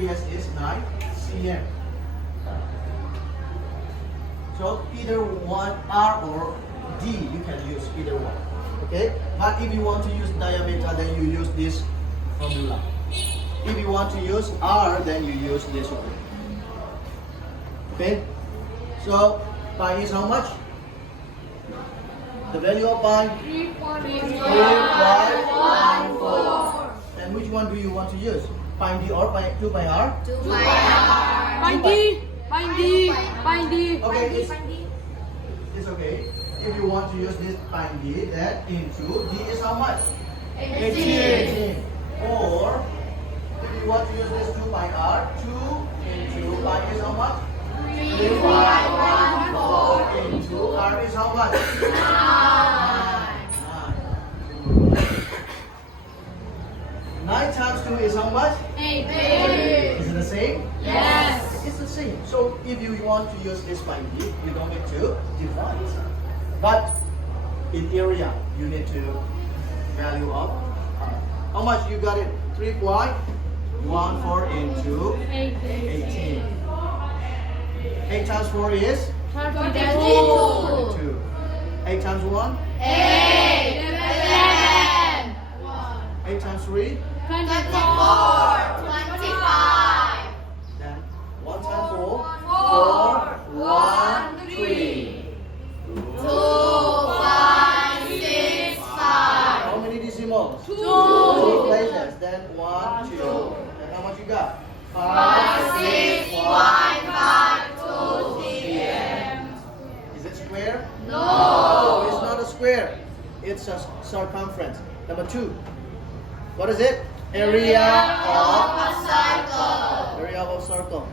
radius is 9 cm. So either one R or D, you can use either one. Okay? But if you want to use diameter, then you use this formula. If you want to use R, then you use this one. Okay? So pi is how much? The value of pi? 3.14. And which one do you want to use? Pi D or pi 2 pi R? 2 pi R. Find D. Find D. Find D. Okay, it's okay. If you want to use this pi D, then into D is how much? 18. Or if you want to use this 2 pi R, 2 into pi is how much? 3.14 into R is how much? 9 times 2 is how much? 8. Is it the same? Yes. It's the same. So if you want to use this pi D, you don't need to divide. But in area, you need to value of how much you got it? 3.14 into 18. 8 times 4 is 42. 8 times 1? 8. 8 times 3? 24. 25. Then 1 times 4? 4. 1, 3. 2, 5, 6, 5. How many decimals? 2. 2 places. Then 1, 2. Then how much you got? 5, 6, 1, 5, 2, 6. Is it square? No. No, it's not a square. It's a circumference. Number 2. What is it? Area Of a circle. of a circle.